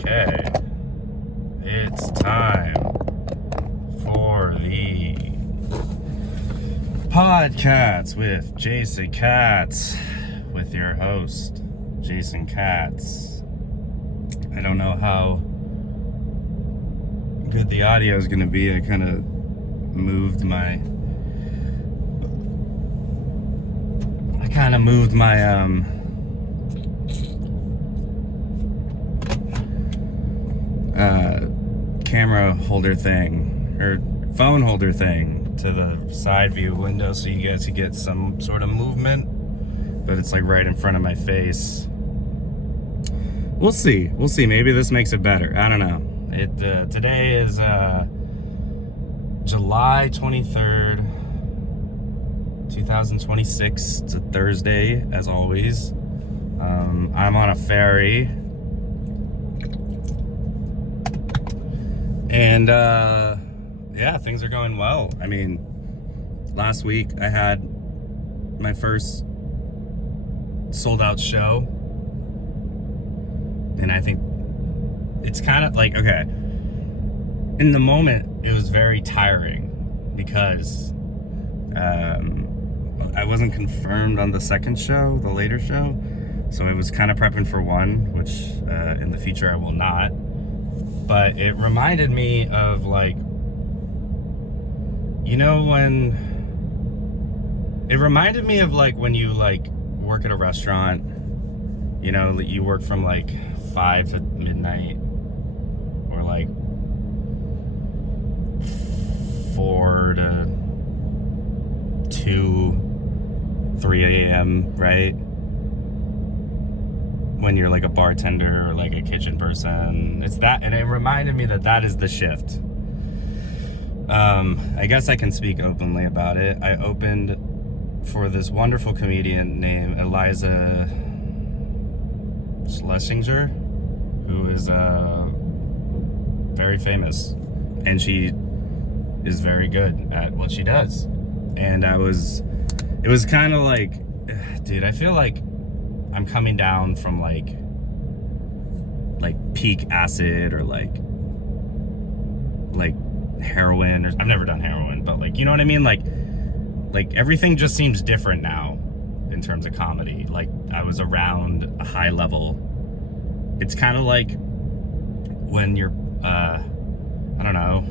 Okay, it's time for the Podkatz with Jason Katz, with your host, Jason Katz. I don't know how good the audio is going to be. I kind of moved my camera holder thing, or phone holder thing, to the side view window so you guys could get some sort of movement, but it's like right in front of my face. We'll see. Maybe this makes it better. I don't know. Today is July 23rd, 2026. It's a Thursday, as always. I'm on a ferry, and yeah, things are going well. I mean, last week I had my first sold out show, and I think it's kind of like, okay, in the moment it was very tiring because I wasn't confirmed on the second show, the later show, so I was kind of prepping for one, which in the future I will not. But it reminded me of, like, you know, when you like work at a restaurant, you know, you work from like 5 to midnight, or like 4 to 3 a.m., right? When you're like a bartender or like a kitchen person. It's that, and it reminded me that is the shift. I guess I can speak openly about it. I opened for this wonderful comedian named Eliza Schlesinger, who is very famous, and she is very good at what she does. And it was kind of like, dude, I feel like I'm coming down from like peak acid, or like heroin, or I've never done heroin, but like, you know what I mean? Like everything just seems different now in terms of comedy. Like, I was around a high level. It's kind of like when you're, I don't know,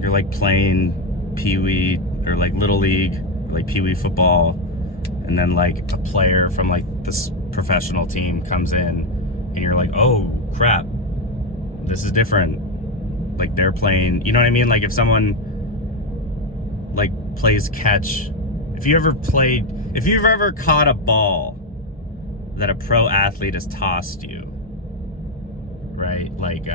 you're like playing Pee-wee, or like Little League, or like Pee-wee football, and then like a player from like this professional team comes in, and you're like, oh crap, this is different. Like, they're playing, you know what I mean? Like, if someone like plays catch, if you've ever caught a ball that a pro athlete has tossed you, right? Like,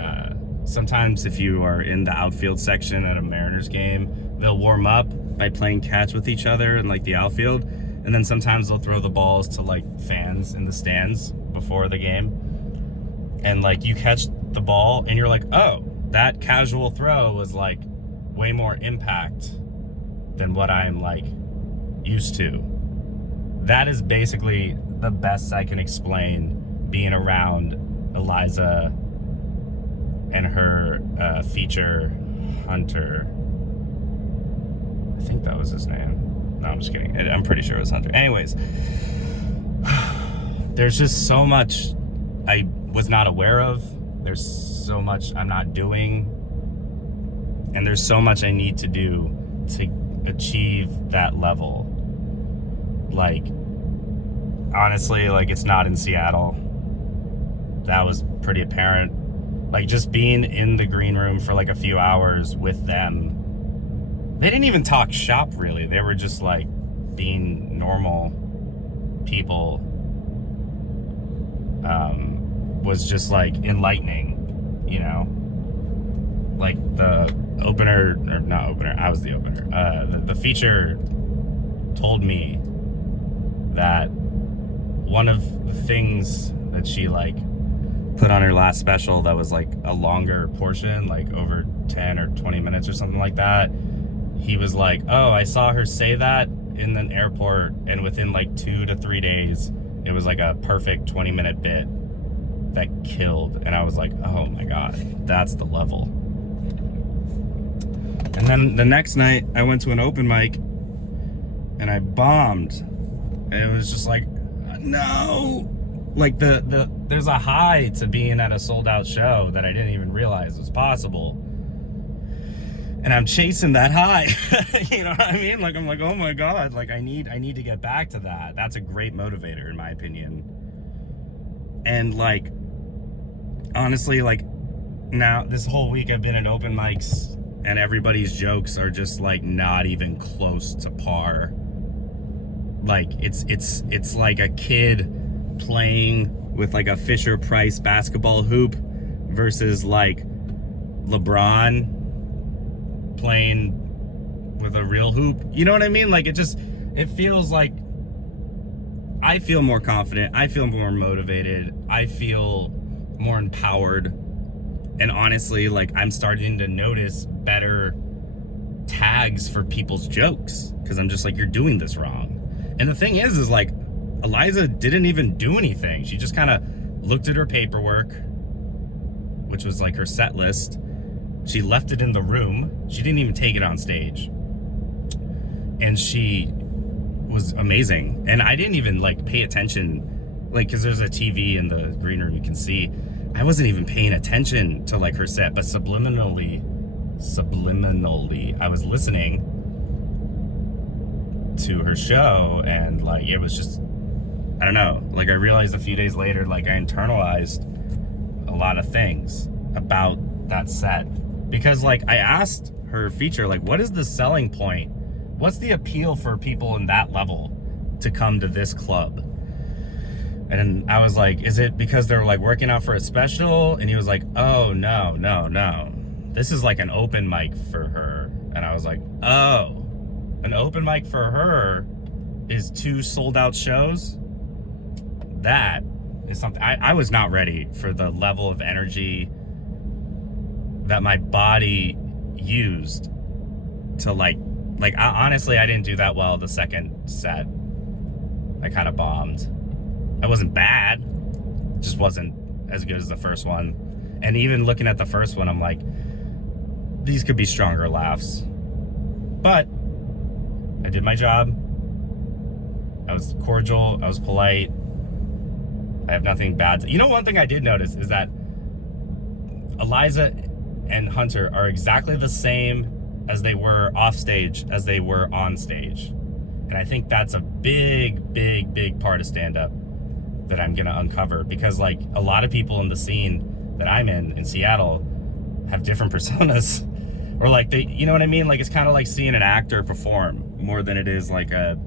sometimes if you are in the outfield section at a Mariners game, they'll warm up by playing catch with each other in like the outfield, and then sometimes they'll throw the balls to like fans in the stands before the game, and like you catch the ball and you're like, oh, that casual throw was like way more impact than what I'm like used to. That is basically the best I can explain being around Eliza and her feature Hunter. I think that was his name. No, I'm just kidding. I'm pretty sure it was Hunter. Anyways, there's just so much I was not aware of. There's so much I'm not doing. And there's so much I need to do to achieve that level. Like, honestly, like, it's not in Seattle. That was pretty apparent. Like, just being in the green room for like a few hours with them, they didn't even talk shop, really. They were just like being normal people. Was just like enlightening, you know? Like, the opener, or not opener, I was the opener. The feature told me that one of the things that she like put on her last special that was like a longer portion, like over 10 or 20 minutes or something like that, he was like, oh, I saw her say that in an airport, and within like 2 to 3 days, it was like a perfect 20-minute bit that killed. And I was like, oh my God, that's the level. And then the next night I went to an open mic and I bombed. And it was just like, no. Like there's a high to being at a sold out show that I didn't even realize was possible. And I'm chasing that high. You know what I mean? Like, I'm like, oh my God, like I need to get back to that. That's a great motivator in my opinion. And like, honestly, like now this whole week I've been at open mics and everybody's jokes are just like not even close to par. Like it's like a kid playing with like a Fisher-Price basketball hoop versus like LeBron playing with a real hoop. You know what I mean? Like it feels like I feel more confident. I feel more motivated. I feel more empowered. And honestly, like I'm starting to notice better tags for people's jokes because I'm just like, you're doing this wrong. And the thing is like Eliza didn't even do anything. She just kind of looked at her paperwork, which was like her set list. She left it in the room. She didn't even take it on stage. And she was amazing. And I didn't even like pay attention, like, cause there's a TV in the green room you can see. I wasn't even paying attention to like her set, but subliminally, I was listening to her show and like, it was just, I don't know, like I realized a few days later, like I internalized a lot of things about that set. Because like I asked her feature, like, what is the selling point? What's the appeal for people in that level to come to this club? And I was like, is it because they're like working out for a special? And he was like, oh, no. This is like an open mic for her. And I was like, oh, an open mic for her is 2 sold out shows? That is something. I was not ready for the level of energy that my body used to honestly, I didn't do that well the second set. I kind of bombed. I wasn't bad, just wasn't as good as the first one. And even looking at the first one, I'm like, these could be stronger laughs. But I did my job. I was cordial, I was polite. I have nothing bad to, you know, one thing I did notice is that Eliza and Hunter are exactly the same as they were off stage as they were on stage. And I think that's a big part of stand-up that I'm gonna uncover, because like a lot of people in the scene that I'm in Seattle have different personas, or like they, you know what I mean? Like it's kind of like seeing an actor perform more than it is like a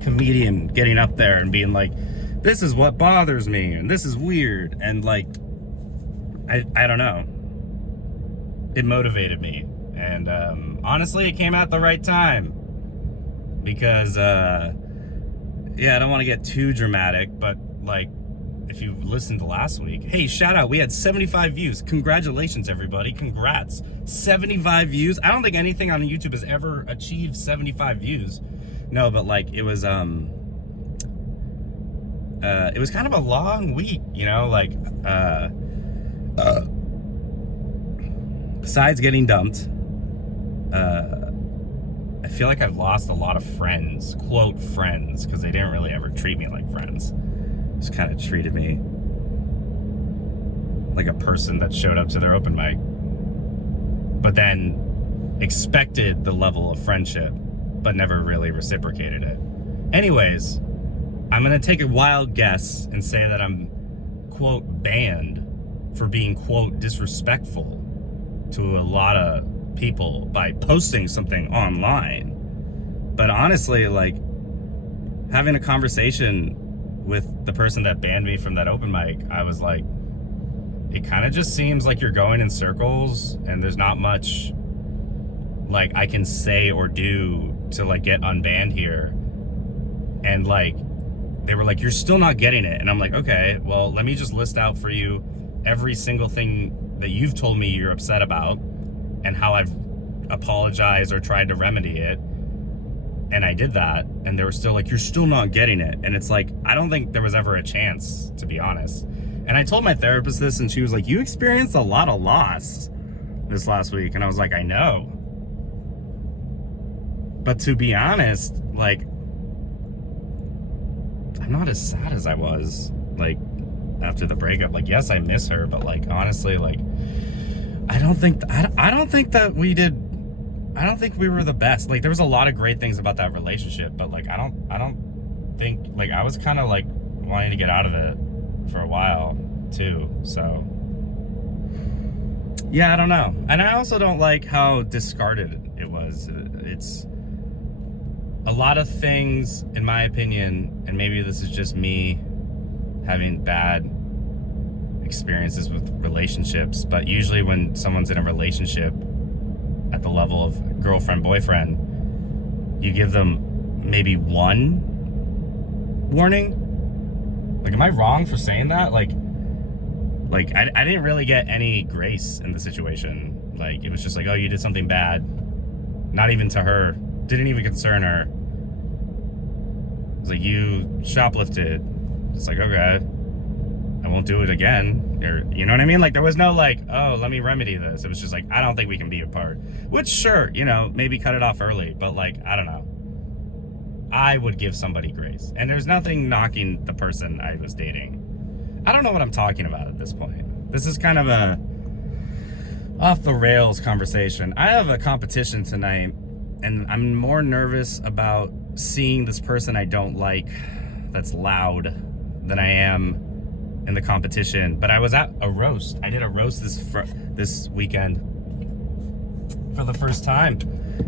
comedian getting up there and being like, this is what bothers me and this is weird. And like, I don't know. It motivated me. And honestly, it came at the right time. Because, yeah, I don't want to get too dramatic, but like, if you listened to last week, hey, shout out, we had 75 views. Congratulations, everybody. Congrats. 75 views. I don't think anything on YouTube has ever achieved 75 views. No, but like, it was kind of a long week, you know, like, besides getting dumped, I feel like I've lost a lot of friends, quote friends, because they didn't really ever treat me like friends. Just kind of treated me like a person that showed up to their open mic, but then expected the level of friendship, but never really reciprocated it. Anyways, I'm gonna take a wild guess and say that I'm, quote, banned for being, quote, disrespectful to a lot of people by posting something online. But honestly, like, having a conversation with the person that banned me from that open mic, I was like, it kind of just seems like you're going in circles and there's not much like I can say or do to like get unbanned here. And like, they were like, you're still not getting it. And I'm like, okay, well, let me just list out for you every single thing that you've told me you're upset about and how I've apologized or tried to remedy it. And I did that, and they were still like, you're still not getting it. And it's like, I don't think there was ever a chance, to be honest. And I told my therapist this, and she was like, you experienced a lot of loss this last week. And I was like, I know. But to be honest, like, I'm not as sad as I was, like, after the breakup. Like, yes, I miss her, but like, honestly, like, I don't think that we did. I don't think we were the best. Like, there was a lot of great things about that relationship, but like, I don't think, like, I was kind of like wanting to get out of it for a while too. So yeah, I don't know. And I also don't like how discarded it was. It's a lot of things, in my opinion, and maybe this is just me having bad experiences with relationships, but usually when someone's in a relationship at the level of girlfriend, boyfriend, you give them maybe one warning. Like, am I wrong for saying that? Like I didn't really get any grace in the situation. Like, it was just like, oh, you did something bad. Not even to her. Didn't even concern her. It was like, you shoplifted. It's like, okay, I won't do it again. Or, you know what I mean? Like, there was no like, oh, let me remedy this. It was just like, I don't think we can be apart. Which, sure, you know, maybe cut it off early, but like, I don't know. I would give somebody grace. And there's nothing knocking the person I was dating. I don't know what I'm talking about at this point. This is kind of a off the rails conversation. I have a competition tonight, and I'm more nervous about seeing this person I don't like that's loud than I am in the competition. But I was at a roast. I did a roast this weekend for the first time,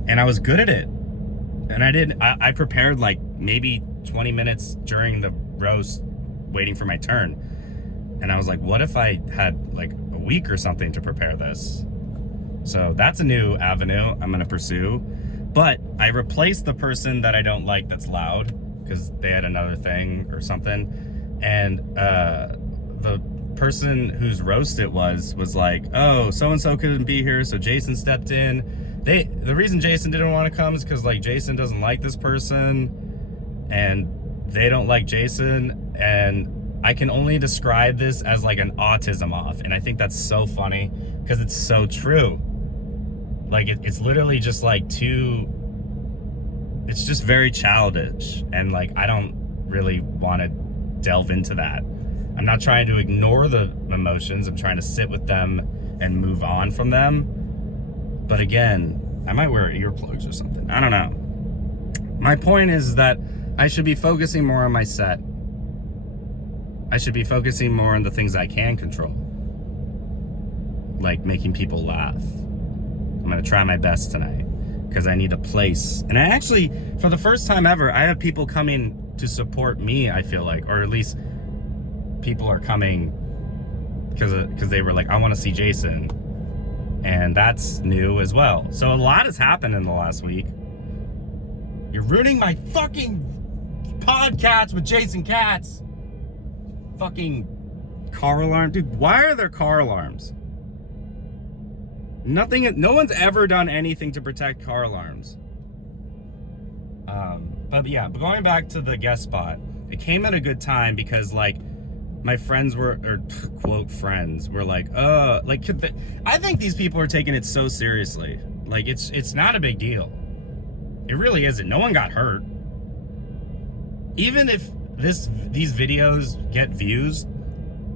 and I was good at it. And I prepared like maybe 20 minutes during the roast waiting for my turn. And I was like, what if I had like a week or something to prepare this? So that's a new avenue I'm gonna pursue. But I replaced the person that I don't like that's loud because they had another thing or something. And the person whose roast it was like, oh, so-and-so couldn't be here, so Jason stepped in. The reason Jason didn't want to come is because like Jason doesn't like this person and they don't like Jason, and I can only describe this as like an autism off. And I think that's so funny because it's so true. Like it's literally just like it's just very childish. And like, I don't really want to delve into that. I'm not trying to ignore the emotions. I'm trying to sit with them and move on from them. But again, I might wear earplugs or something. I don't know. My point is that I should be focusing more on my set. I should be focusing more on the things I can control. Like making people laugh. I'm gonna try my best tonight because I need a place. And I actually, for the first time ever, I have people coming to support me, I feel like, or at least people are coming because they were like, I want to see Jason. And that's new as well. So a lot has happened in the last week. You're ruining my fucking Podkatz with Jason Katz. Fucking car alarm. Dude, why are there car alarms? No one's ever done anything to protect car alarms. But yeah, but going back to the guest spot, it came at a good time because like my friends were, or quote friends, were like, I think these people are taking it so seriously. Like it's not a big deal. It really isn't. No one got hurt. Even if these videos get views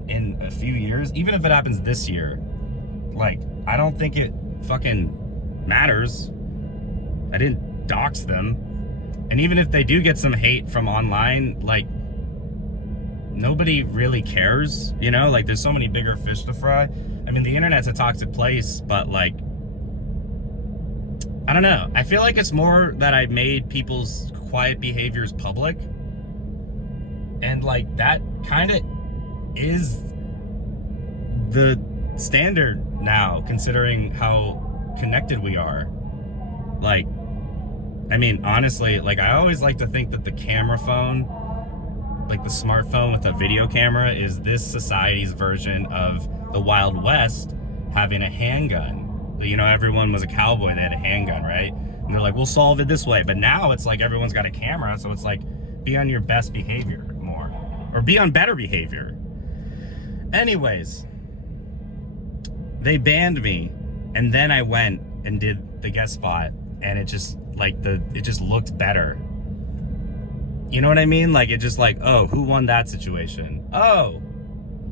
in a few years, even if it happens this year, like, I don't think it fucking matters. I didn't dox them. And even if they do get some hate from online, like, nobody really cares, you know? Like, there's so many bigger fish to fry. I mean, the internet's a toxic place, but like, I don't know. I feel like it's more that I made people's quiet behaviors public. And like, that kind of is the standard now, considering how connected we are. Like, I mean, honestly, like, I always like to think that the camera phone, like the smartphone with a video camera, is this society's version of the Wild West having a handgun. You know, everyone was a cowboy and they had a handgun, right? And they're like, we'll solve it this way. But now it's like everyone's got a camera, so it's like, be on your best behavior more. Or be on better behavior. Anyways, they banned me, and then I went and did the guest spot, and it just, like, it just looked better. You know what I mean? Like, it just like, oh, who won that situation? Oh,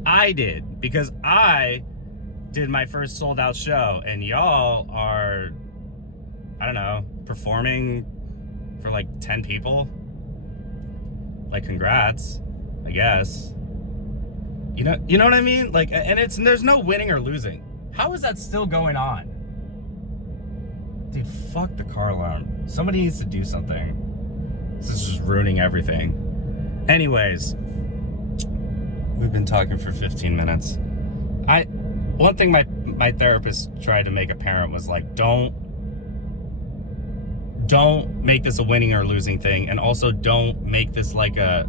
I did, because I did my first sold out show, and y'all are, I don't know, performing for like 10 people. Like, congrats, I guess. You know what I mean? Like, and there's no winning or losing. How is that still going on? Dude, fuck the car alarm. Somebody needs to do something. This is just ruining everything. Anyways, we've been talking for 15 minutes. One thing my therapist tried to make apparent was like, don't make this a winning or losing thing, and also don't make this like a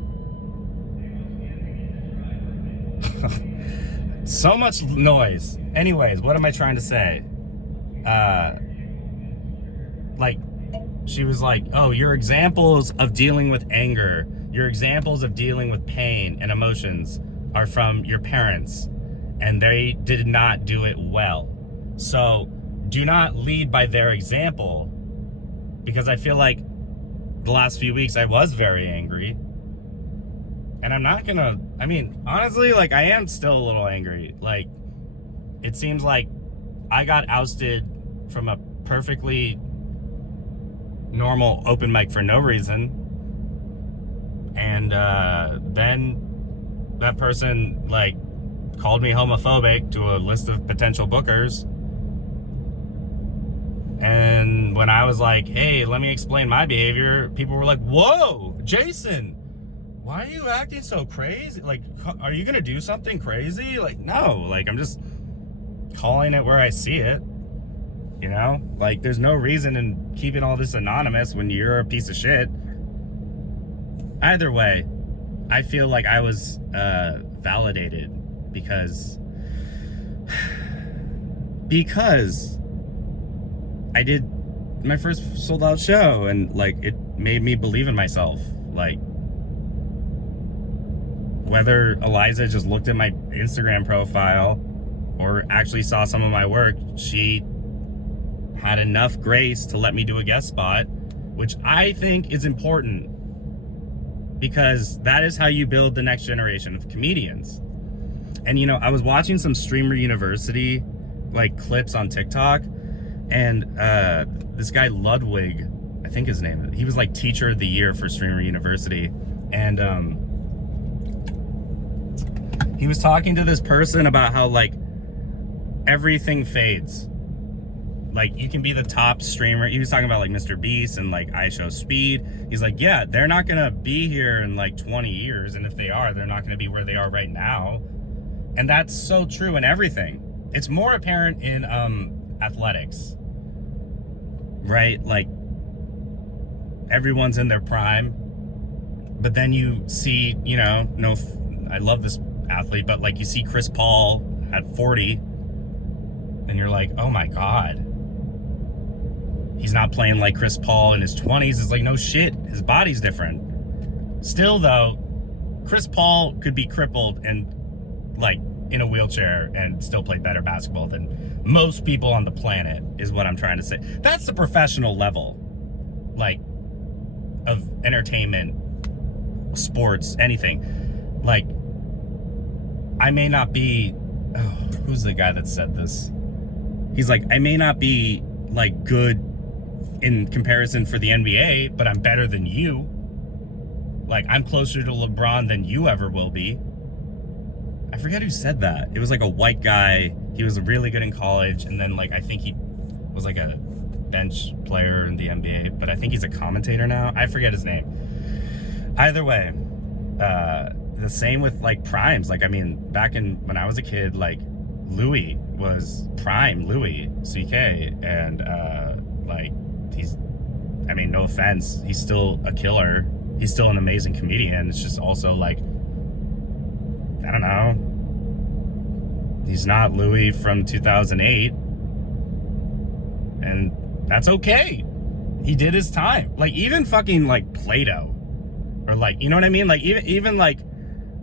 so much noise. Anyways, what am I trying to say? Like, she was like, oh, your examples of dealing with anger, your examples of dealing with pain and emotions are from your parents, and they did not do it well. So do not lead by their example, because I feel like the last few weeks I was very angry, and I'm not gonna, I mean, honestly, like, I am still a little angry. Like, it seems like I got ousted from a perfectly normal open mic for no reason, and then that person like called me homophobic to a list of potential bookers, and when I was like, hey, let me explain my behavior, people were like, whoa, Jason, why are you acting so crazy? Like, are you gonna do something crazy? Like, no, like, I'm just calling it where I see it. You know, like, there's no reason in keeping all this anonymous when you're a piece of shit. Either way, I feel like I was validated because I did my first sold out show, and like, it made me believe in myself. Like, whether Eliza just looked at my Instagram profile or actually saw some of my work, she had enough grace to let me do a guest spot, which I think is important, because that is how you build the next generation of comedians. And, you know, I was watching some Streamer University like clips on TikTok, and this guy Ludwig, I think his name, he was like teacher of the year for Streamer University, and he was talking to this person about how like everything fades. Like, you can be the top streamer. He was talking about like Mr. Beast and like iShowSpeed. He's like, yeah, they're not gonna be here in like 20 years, and if they are, they're not gonna be where they are right now. And that's so true in everything. It's more apparent in athletics, right? Like, everyone's in their prime, but then you see, you know, I love this athlete, but like, you see Chris Paul at 40, and you're like, oh my God, he's not playing like Chris Paul in his 20s. It's like, no shit, his body's different. Still though, Chris Paul could be crippled and like in a wheelchair and still play better basketball than most people on the planet, is what I'm trying to say. That's the professional level, like, of entertainment, sports, anything. Like, I may not be, who's the guy that said this? He's like, I may not be like good in comparison for the NBA, but I'm better than you. Like, I'm closer to LeBron than you ever will be. I forget who said that. It was like a white guy. He was really good in college, and then like, I think he was like a bench player in the NBA, but I think he's a commentator now. I forget his name. Either way, the same with like primes. Like, I mean, back when I was a kid, like, Louis was prime Louis CK, and like, he's, I mean, no offense, he's still a killer. He's still an amazing comedian. It's just also like, I don't know, he's not Louis from 2008, and that's okay. He did his time. Like, even fucking, like, Plato. Or, like, you know what I mean? Like, even like,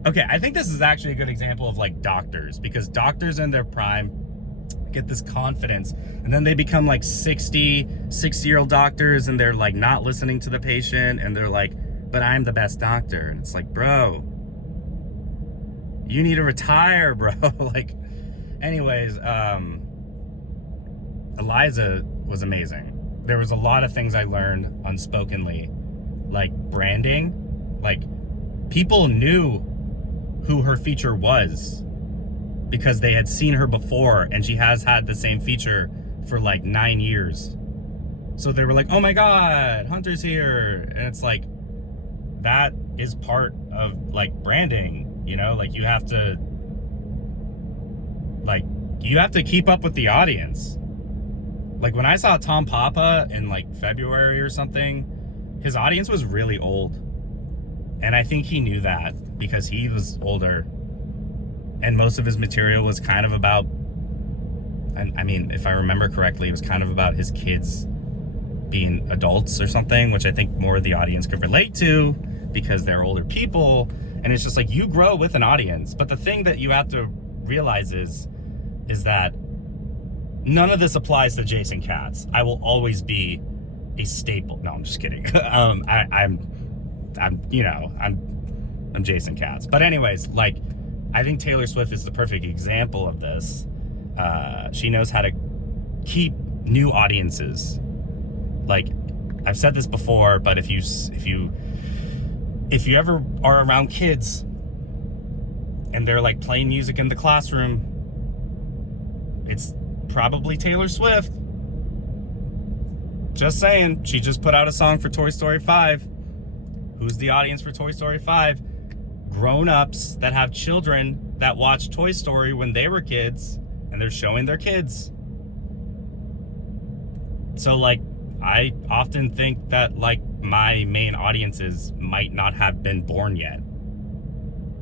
okay, I think this is actually a good example of, like, doctors. Because doctors in their prime get this confidence. And then they become, like, 60-year-old doctors. And they're, like, not listening to the patient. And they're like, but I'm the best doctor. And it's like, bro, you need to retire, bro. Like, anyways, Eliza was amazing. There was a lot of things I learned unspokenly, like branding. Like, people knew who her feature was because they had seen her before, and she has had the same feature for like 9 years. So they were like, oh my God, Hunter's here. And it's like, that is part of like branding, you know, like you have to keep up with the audience. Like, when I saw Tom Papa in like February or something, his audience was really old. And I think he knew that because he was older. And most of his material was kind of about, I mean, if I remember correctly, it was kind of about his kids being adults or something, which I think more of the audience could relate to because they're older people. And it's just like, you grow with an audience. But the thing that you have to realize is that none of this applies to Jason Katz. I will always be a staple. No, I'm just kidding. I'm Jason Katz. But anyways, like, I think Taylor Swift is the perfect example of this. She knows how to keep new audiences. Like, I've said this before, but if you ever are around kids and they're like playing music in the classroom, it's probably Taylor Swift. Just saying. She just put out a song for Toy Story 5. Who's the audience for Toy Story 5? Grown-ups that have children that watched Toy Story when they were kids, and they're showing their kids. So, like, I often think that, like, my main audiences might not have been born yet,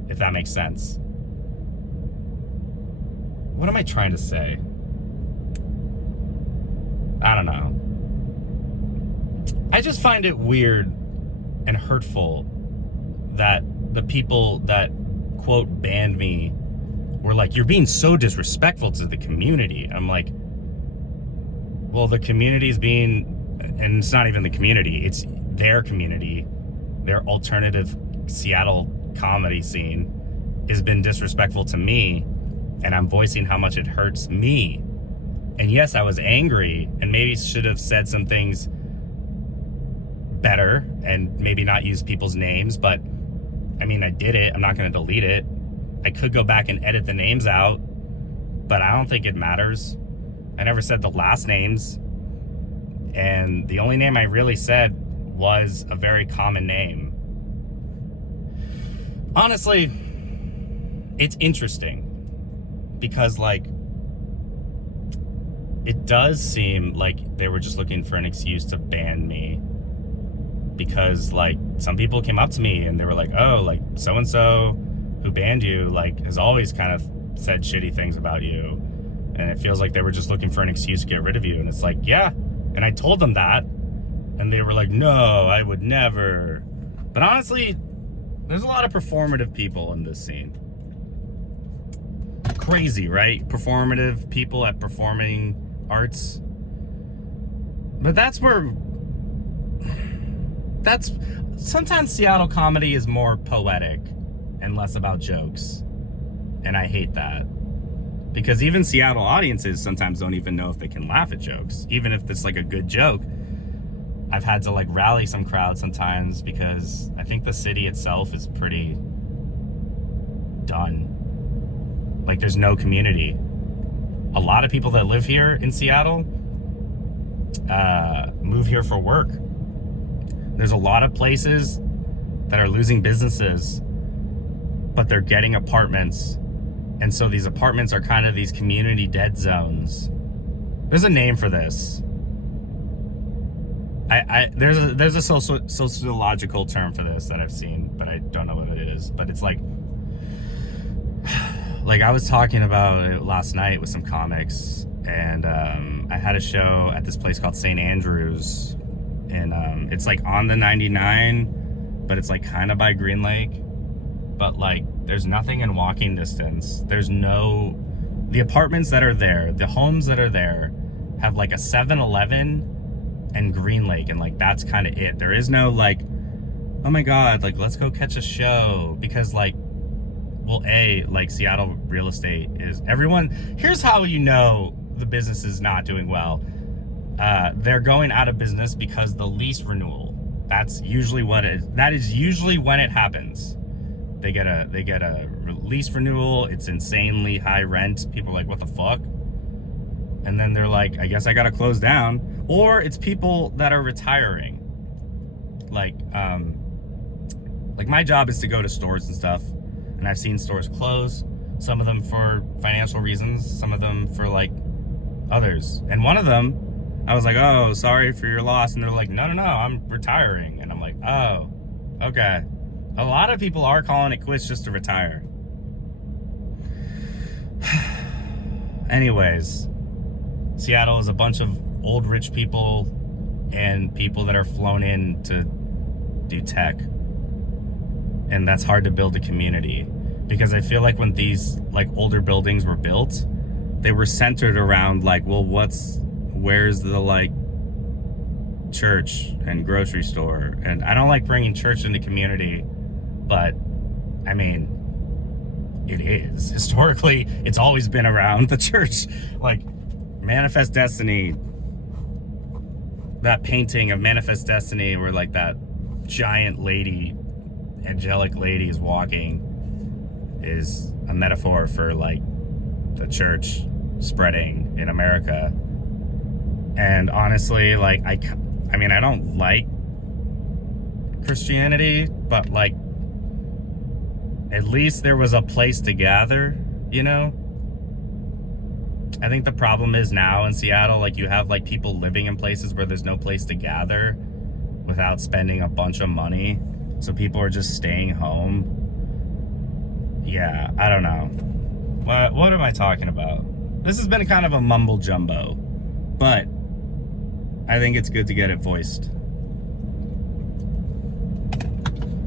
if that makes sense. What am I trying to say? I don't know. I just find it weird and hurtful that the people that, quote, banned me were like, you're being so disrespectful to the community. I'm like, well, the community's being, and it's not even the community, it's their community, their alternative Seattle comedy scene has been disrespectful to me, and I'm voicing how much it hurts me. And yes, I was angry and maybe should have said some things better and maybe not use people's names, but I mean, I did it. I'm not going to delete it. I could go back and edit the names out, but I don't think it matters. I never said the last names, and the only name I really said was a very common name. Honestly, it's interesting because, like, it does seem like they were just looking for an excuse to ban me, because, like, some people came up to me and they were like, oh, like, so-and-so who banned you, like, has always kind of said shitty things about you, and it feels like they were just looking for an excuse to get rid of you. And it's like, yeah. And I told them that, and they were like, no, I would never. But honestly, there's a lot of performative people in this scene. Crazy, right? Performative people at performing arts. But that's sometimes Seattle comedy is more poetic and less about jokes. And I hate that. Because even Seattle audiences sometimes don't even know if they can laugh at jokes. Even if it's like a good joke. I've had to like rally some crowds sometimes because I think the city itself is pretty done. Like, there's no community. A lot of people that live here in Seattle move here for work. There's a lot of places that are losing businesses, but they're getting apartments. And so these apartments are kind of these community dead zones. There's a name for this. There's a sociological term for this that I've seen, but I don't know what it is. But it's like I was talking about it last night with some comics, and I had a show at this place called St. Andrews, and it's like on the 99, but it's like kind of by Green Lake. But like, there's nothing in walking distance. The apartments that are there, the homes that are there, have like a 7-Eleven and Green Lake, and like that's kind of it. There is no like, oh my god, like let's go catch a show, because like, well, like Seattle real estate is everyone. Here's how you know the business is not doing well. They're going out of business because the lease renewal. That is usually when it happens. They get a lease renewal. It's insanely high rent. People are like, what the fuck? And then they're like, I guess I gotta close down. Or it's people that are retiring. Like my job is to go to stores and stuff, and I've seen stores close. Some of them for financial reasons, some of them for like others. And one of them, I was like, oh, sorry for your loss. And they're like, no, I'm retiring. And I'm like, oh, okay. A lot of people are calling it quits just to retire. Anyways, Seattle is a bunch of old rich people and people that are flown in to do tech. And that's hard to build a community, because I feel like when these like older buildings were built, they were centered around like, well, where's the like church and grocery store? And I don't like bringing church into community, but I mean, it is historically, it's always been around the church. Like Manifest Destiny, that painting of Manifest Destiny where like that giant lady, angelic lady is walking, is a metaphor for like the church spreading in America. And honestly, like I mean, I don't like Christianity, but like at least there was a place to gather, you know? I think the problem is now in Seattle, like you have like people living in places where there's no place to gather without spending a bunch of money. So people are just staying home. Yeah, I don't know. What am I talking about? This has been kind of a mumble jumbo, but I think it's good to get it voiced.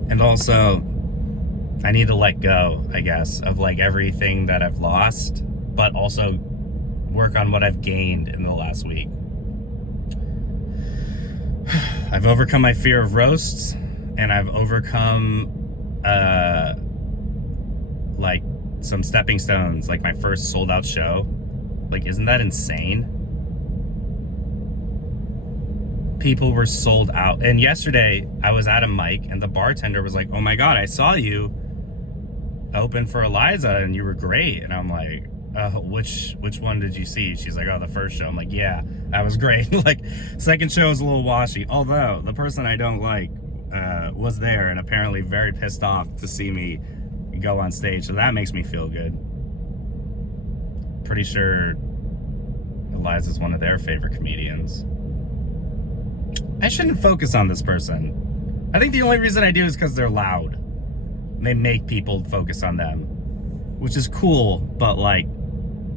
And also, I need to let go, I guess, of like everything that I've lost, but also work on what I've gained in the last week. I've overcome my fear of roasts, and I've overcome like some stepping stones, like my first sold out show. Like, isn't that insane? People were sold out. And yesterday I was at a mic and the bartender was like, oh my god, I saw you open for Eliza and you were great. And I'm like, which one did you see? She's like, oh, the first show. I'm like, yeah, that was great. Like, second show was a little washy, although the person I don't like was there and apparently very pissed off to see me go on stage, so that makes me feel good. Pretty sure Eliza's one of their favorite comedians. I shouldn't focus on this person. I think the only reason I do is because they're loud. They make people focus on them, which is cool, but like,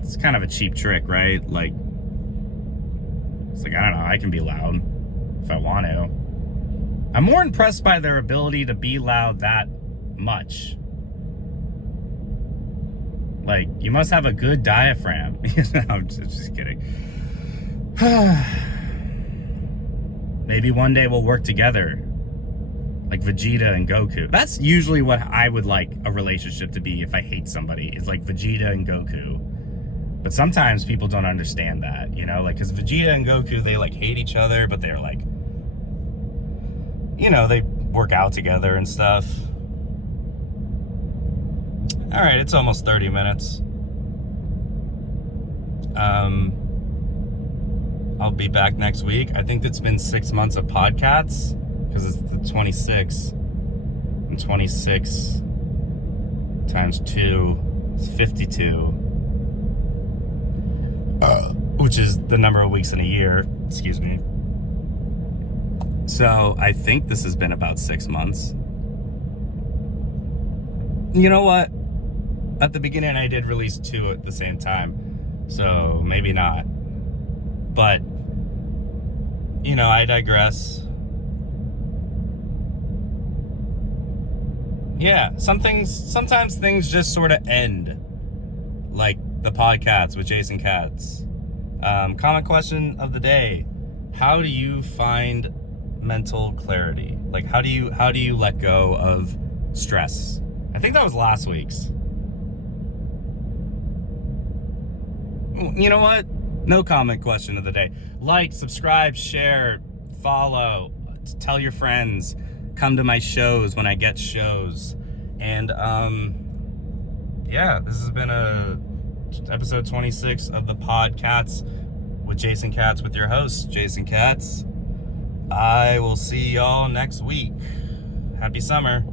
it's kind of a cheap trick, right? Like, it's like, I don't know, I can be loud if I want to. I'm more impressed by their ability to be loud that much. Like, you must have a good diaphragm. I'm just kidding. Maybe one day we'll work together. Like Vegeta and Goku. That's usually what I would like a relationship to be if I hate somebody. Is like Vegeta and Goku. But sometimes people don't understand that, you know? Like, because Vegeta and Goku, they like hate each other, but they're like, you know, they work out together and stuff. All right, it's almost 30 minutes. I'll be back next week. I think it's been 6 months of Podkatz, because it's the 26th. And 26 times 2 is 52. Which is the number of weeks in a year. Excuse me. So I think this has been about 6 months. You know what? At the beginning, I did release 2 at the same time, so maybe not. But, you know, I digress. yeah, sometimes things just sort of end, like the Podkatz with Jason Katz. Comment question of the day: how do you find mental clarity? Like, how do you let go of stress? I think that was last week's. You know what? No comment question of the day. Like, subscribe, share, follow, tell your friends, come to my shows when I get shows. And yeah, this has been episode 26 of the Podkatz with Jason Katz, with your host, Jason Katz. I will see y'all next week. Happy summer.